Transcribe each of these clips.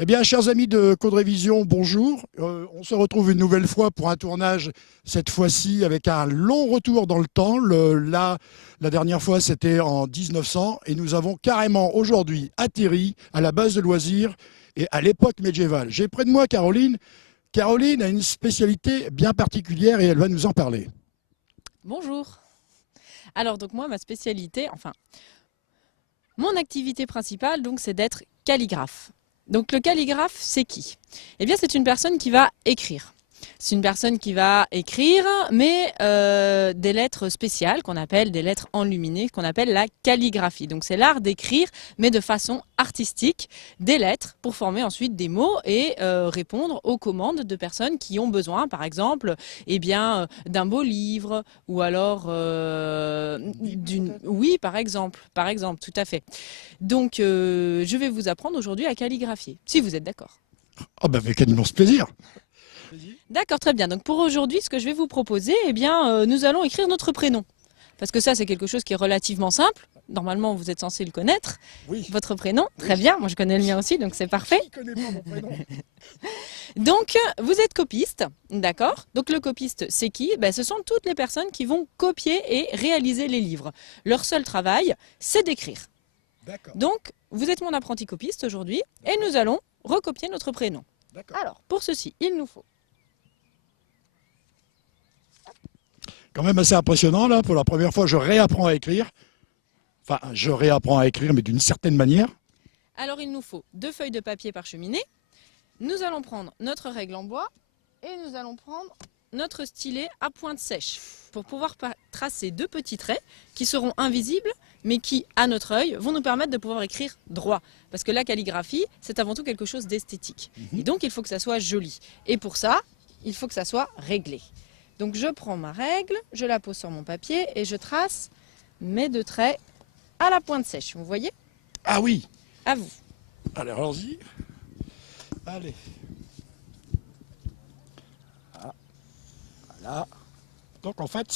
Eh bien, chers amis de Code Révision, bonjour. On se retrouve une nouvelle fois pour un tournage, cette fois-ci avec un long retour dans le temps. La dernière fois, c'était en 1900 et nous avons carrément aujourd'hui atterri à la base de loisirs et à l'époque médiévale. J'ai près de moi Caroline. Caroline a une spécialité bien particulière et elle va nous en parler. Bonjour. Alors donc moi ma spécialité, mon activité principale donc c'est d'être calligraphe. Donc le calligraphe c'est qui? Eh bien c'est une personne qui va écrire. C'est une personne qui va écrire, mais des lettres spéciales qu'on appelle des lettres enluminées, qu'on appelle la calligraphie. Donc c'est l'art d'écrire, mais de façon artistique, des lettres pour former ensuite des mots et répondre aux commandes de personnes qui ont besoin, par exemple, d'un beau livre ou alors d'une... Oui, par exemple, tout à fait. Donc je vais vous apprendre aujourd'hui à calligraphier, si vous êtes d'accord. Ah ben avec un immense plaisir. D'accord, très bien. Donc pour aujourd'hui, ce que je vais vous proposer, nous allons écrire notre prénom. Parce que ça, c'est quelque chose qui est relativement simple. Normalement, vous êtes censé le connaître. Oui. Votre prénom, très Oui. bien. Moi, je connais le mien aussi, donc c'est parfait. Qui connaît pas mon prénom? Donc, vous êtes copiste, d'accord? Donc le copiste, c'est qui? Ce sont toutes les personnes qui vont copier et réaliser les livres. Leur seul travail, c'est d'écrire. D'accord. Donc, vous êtes mon apprenti copiste aujourd'hui et nous allons recopier notre prénom. D'accord. Alors, pour ceci, il nous faut... Quand même assez impressionnant là. Pour la première fois, je réapprends à écrire. Enfin, je réapprends à écrire, mais d'une certaine manière. Alors il nous faut 2 feuilles de papier parcheminées. Nous allons prendre notre règle en bois et nous allons prendre notre stylet à pointe sèche pour pouvoir tracer 2 petits traits qui seront invisibles mais qui, à notre œil, vont nous permettre de pouvoir écrire droit. Parce que la calligraphie, c'est avant tout quelque chose d'esthétique. Et donc il faut que ça soit joli. Et pour ça, il faut que ça soit réglé. Donc je prends ma règle, je la pose sur mon papier et je trace mes 2 traits à la pointe sèche. Vous voyez? Ah oui. À vous. Allez, allons-y. Allez. Ah, voilà. Donc en fait,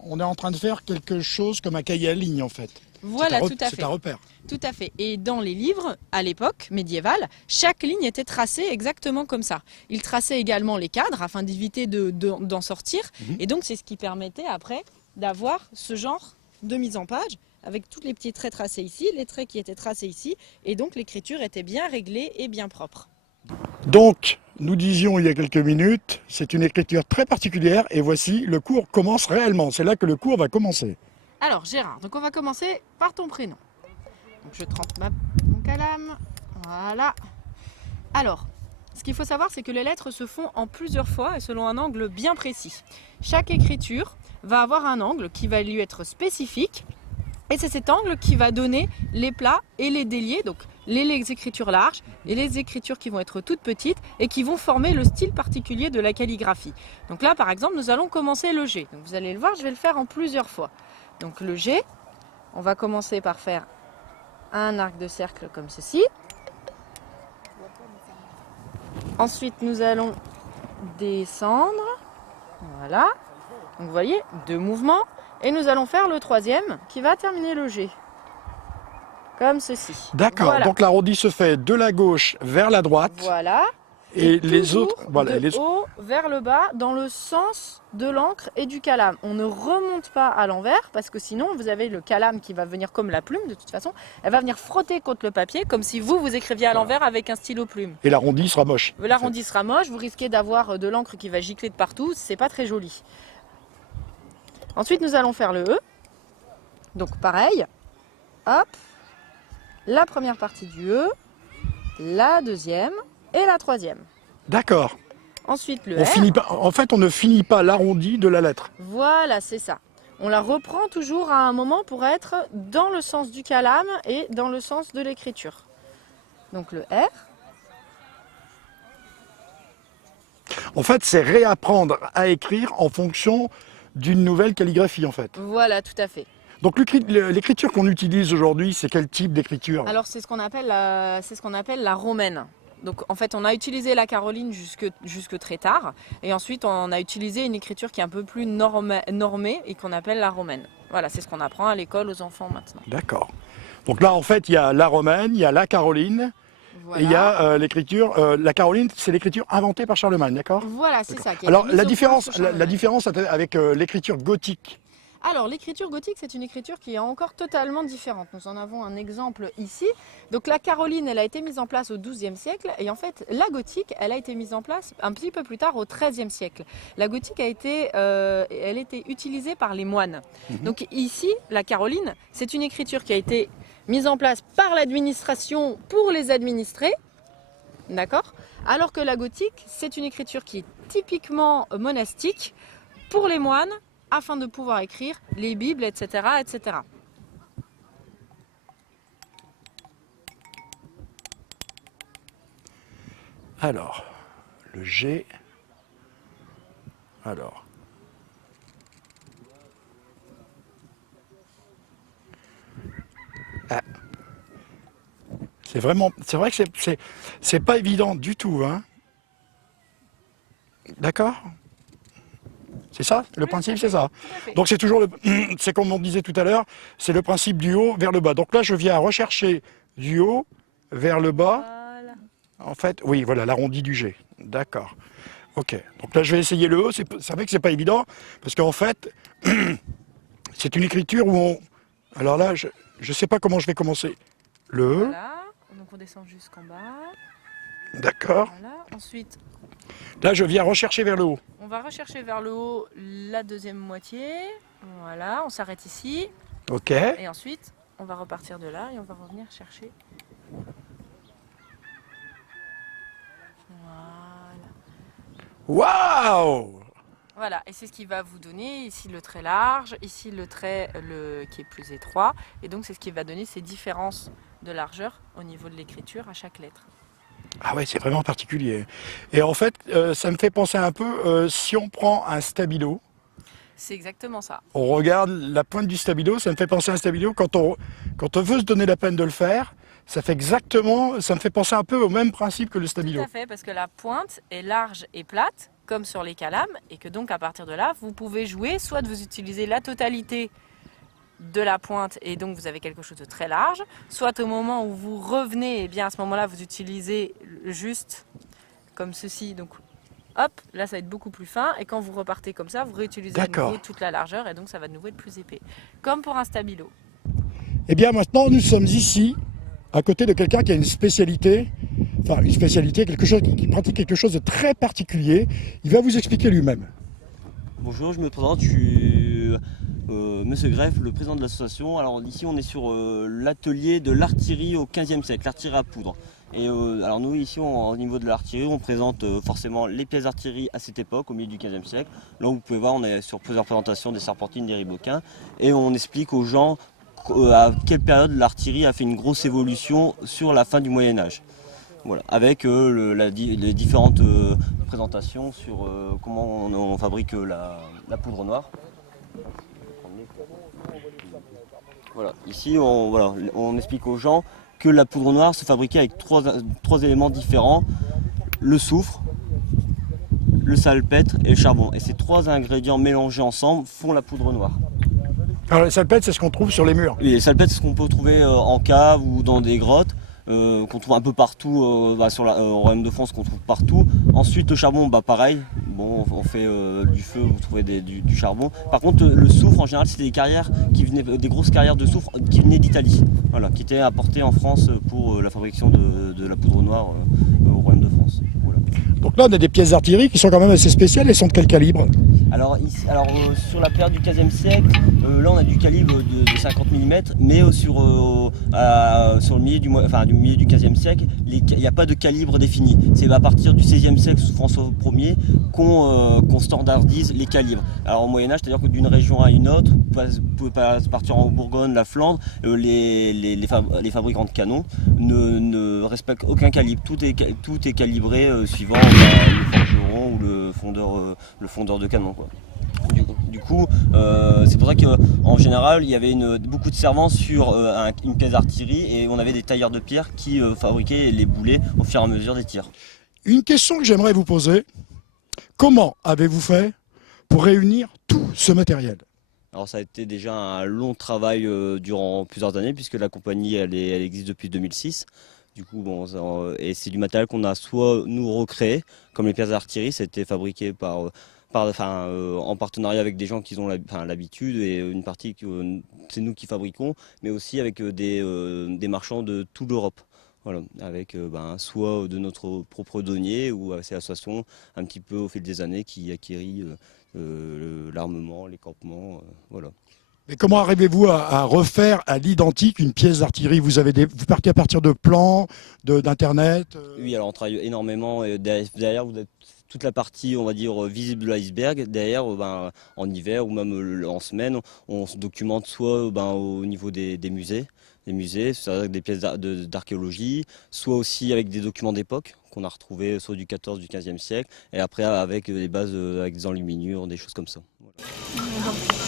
on est en train de faire quelque chose comme un cahier à ligne en fait. Voilà, tout à C'est fait. un repère. Tout à fait. Et dans les livres, à l'époque médiévale, chaque ligne était tracée exactement comme ça. Ils traçaient également les cadres afin d'éviter d'en sortir. Et donc, c'est ce qui permettait après d'avoir ce genre de mise en page avec tous les petits traits tracés ici, les traits qui étaient tracés ici. Et donc, l'écriture était bien réglée et bien propre. Donc, nous disions il y a quelques minutes, c'est une écriture très particulière et voici, le cours commence réellement. C'est là que le cours va commencer. Alors, Gérard, donc on va commencer par ton prénom. Donc, je trempe mon calame. Voilà. Alors, ce qu'il faut savoir, c'est que les lettres se font en plusieurs fois et selon un angle bien précis. Chaque écriture va avoir un angle qui va lui être spécifique. Et c'est cet angle qui va donner les plats et les déliés, donc les écritures larges et les écritures qui vont être toutes petites et qui vont former le style particulier de la calligraphie. Donc là, par exemple, nous allons commencer le G. Donc vous allez le voir, je vais le faire en plusieurs fois. Donc le G, on va commencer par faire un arc de cercle comme ceci. Ensuite, nous allons descendre. Voilà. Donc vous voyez, 2 mouvements. Et nous allons faire le 3e qui va terminer le G. Comme ceci. D'accord, Voilà. donc l'arrondi se fait de la gauche vers la droite. Voilà. Et les toujours autres, voilà, de haut vers le bas dans le sens de l'encre et du calame. On ne remonte pas à l'envers parce que sinon vous avez le calame qui va venir comme la plume de toute façon. Elle va venir frotter contre le papier comme si vous écriviez à l'envers avec un stylo plume. Et l'arrondi sera moche. L'arrondi sera moche, vous risquez d'avoir de l'encre qui va gicler de partout, c'est pas très joli. Ensuite nous allons faire le E. Donc pareil, hop, la première partie du E, la deuxième et la 3e. D'accord. Ensuite le On R. finit pas, en fait, on ne finit pas l'arrondi de la lettre. Voilà, c'est ça. On la reprend toujours à un moment pour être dans le sens du calame et dans le sens de l'écriture. Donc le R. En fait, c'est réapprendre à écrire en fonction d'une nouvelle calligraphie, en fait. Voilà, tout à fait. Donc l'écriture qu'on utilise aujourd'hui, c'est quel type d'écriture? Alors c'est ce qu'on appelle la romaine. Donc en fait on a utilisé la caroline jusque très tard et ensuite on a utilisé une écriture qui est un peu plus normée et qu'on appelle la romaine. Voilà, c'est ce qu'on apprend à l'école aux enfants maintenant. D'accord. Donc là, en fait, il y a la romaine, il y a la caroline Et il y Voilà. a l'écriture, la Caroline, c'est l'écriture inventée par Charlemagne, d'accord? Voilà, c'est ça. Qui a été Alors mise la au point différence, sous la Charlemagne. différence avec l'écriture gothique. Alors, l'écriture gothique, c'est une écriture qui est encore totalement différente. Nous en avons un exemple ici. Donc, la Caroline, elle a été mise en place au XIIe siècle. Et en fait, la gothique, elle a été mise en place un petit peu plus tard, au XIIIe siècle. La gothique elle était utilisée par les moines. Donc, ici, la Caroline, c'est une écriture qui a été mise en place par l'administration pour les administrés. D'accord? Alors que la gothique, c'est une écriture qui est typiquement monastique pour les moines, afin de pouvoir écrire les Bibles, etc., etc. Alors, le G. Alors. Ah. C'est vrai que c'est pas évident du tout, hein. D'accord? C'est ça? Le Oui, principe, tout à c'est fait, ça. tout à fait. Donc c'est toujours c'est comme on disait tout à l'heure, c'est le principe du haut vers le bas. Donc là, je viens rechercher du haut vers le bas. Voilà. En fait, oui, voilà, l'arrondi du G. D'accord. Ok. Donc là, je vais essayer le E. C'est vrai que c'est pas évident parce qu'en fait, c'est une écriture où on. Alors là, je ne sais pas comment je vais commencer. Le E. Voilà. Donc on descend jusqu'en bas. D'accord. Voilà. Ensuite, Là, je viens rechercher vers le haut. on va rechercher vers le haut la deuxième moitié. Voilà. On s'arrête ici. Ok. Et ensuite, on va repartir de là et on va revenir chercher. Voilà. Waouh! Voilà, et c'est ce qui va vous donner ici le trait large, ici le trait qui est plus étroit, et donc c'est ce qui va donner ces différences de largeur au niveau de l'écriture à chaque lettre. Ah ouais, c'est vraiment particulier. Et en fait, ça me fait penser un peu, si on prend un stabilo, C'est exactement ça. on regarde la pointe du stabilo, ça me fait penser à un stabilo, quand on veut se donner la peine de le faire, ça me fait penser un peu au même principe que le Tout stabilo. à fait, parce que la pointe est large et plate, comme sur les calames, et que donc à partir de là, vous pouvez jouer, soit vous utilisez la totalité de la pointe et donc vous avez quelque chose de très large, soit au moment où vous revenez, et bien à ce moment-là vous utilisez juste comme ceci, donc hop, là ça va être beaucoup plus fin, et quand vous repartez comme ça, vous réutilisez à nouveau D'accord. toute la largeur et donc ça va de nouveau être plus épais, comme pour un stabilo. Eh bien maintenant, nous sommes ici, à côté de quelqu'un qui a une spécialité, quelque chose, qui pratique quelque chose de très particulier. Il va vous expliquer lui-même. Bonjour, je me présente, je suis Monsieur Greff, le président de l'association. Alors ici on est sur l'atelier de l'artillerie au XVe siècle, l'artillerie à poudre. Et alors nous ici au niveau de l'artillerie, on présente forcément les pièces d'artillerie à cette époque, au milieu du XVe siècle. Là vous pouvez voir, on est sur plusieurs présentations des serpentines, des riboquins. Et on explique aux gens à quelle période l'artillerie a fait une grosse évolution sur la fin du Moyen-Âge. Voilà, avec les différentes présentations sur comment on fabrique la poudre noire. Voilà, ici on explique aux gens que la poudre noire se fabriquait avec trois éléments différents, le soufre, le salpêtre et le charbon. Et ces trois ingrédients mélangés ensemble font la poudre noire. Alors les salpêtres, c'est ce qu'on trouve sur les murs. Et les salpêtres, c'est ce qu'on peut trouver en cave ou dans des grottes. Qu'on trouve un peu partout au Royaume de France, qu'on trouve partout. Ensuite le charbon, pareil, bon, on fait du feu, vous trouvez du charbon. Par contre le soufre en général c'était des carrières qui venaient, des grosses carrières de soufre qui venaient d'Italie, voilà, qui étaient apportées en France pour la fabrication de la poudre noire au Royaume de France. Voilà. Donc là, on a des pièces d'artillerie qui sont quand même assez spéciales. Elles sont de quel calibre? Alors, sur la période du XVe siècle, là on a du calibre de 50 mm, mais sur le milieu du XVe siècle, il n'y a pas de calibre défini. C'est à partir du XVIe siècle, sous François Ier, qu'on standardise les calibres. Alors au Moyen-Âge, c'est-à-dire que d'une région à une autre, vous pouvez partir en Bourgogne, la Flandre, les fabricants de canons ne respectent aucun calibre. Tout est calibré suivant le forgeron ou le fondeur de canon, quoi. Du coup, c'est pour ça qu'en général, il y avait beaucoup de servants sur une pièce d'artillerie et on avait des tailleurs de pierre qui fabriquaient les boulets au fur et à mesure des tirs. Une question que j'aimerais vous poser. Comment avez-vous fait pour réunir tout ce matériel? Alors ça a été déjà un long travail durant plusieurs années puisque la compagnie elle existe depuis 2006. Du coup, bon, et c'est du matériel qu'on a soit nous recréé, comme les pièces d'artillerie, c'était fabriqué en partenariat avec des gens qui ont l'habitude, et une partie que c'est nous qui fabriquons, mais aussi avec des marchands de toute l'Europe. Voilà, avec soit de notre propre denier ou ces associations un petit peu au fil des années qui acquérit l'armement, les campements, voilà. Mais comment arrivez-vous à refaire à l'identique une pièce d'artillerie? Vous partez à partir de plans, d'internet Oui, alors on travaille énormément. Et derrière, vous avez toute la partie, on va dire, visible de l'iceberg. Derrière, en hiver ou même en semaine, on se documente soit au niveau des musées. Des musées, c'est-à-dire des pièces d'archéologie, soit aussi avec des documents d'époque qu'on a retrouvés soit du 14 du 15e siècle, et après avec des bases avec des enluminures, des choses comme ça. Voilà.